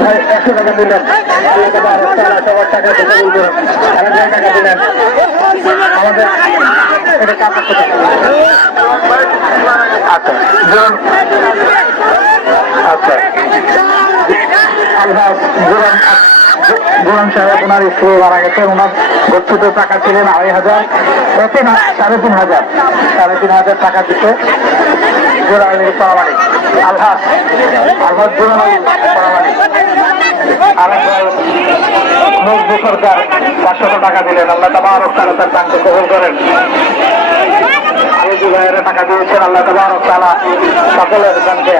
ভাই 100 টাকা দিলেন, সবার টাকা টাকা দিলেন আমাদের এটা কাপড়। আচ্ছা আচ্ছা আল্লাহ গোলাম সাহেব ওনার স্ত্রী মারা গেছেন, ওনার গচ্ছিত টাকা ছিলেন 2,500, 3,500 টাকা দিতে জোরালির পাওয়ারি আল্লাহ আল্লাহ জোরালির পাওয়ারি। আরেকবার নজরুল সরকার 500 টাকা দিলেন, আল্লাহ তাবারক তাআলা তার দানকে কবুল করেন। আলিজু ভাইয়ের টাকা দিয়েছেন, আল্লাহ তাবারক তাআলা সকলের দানকে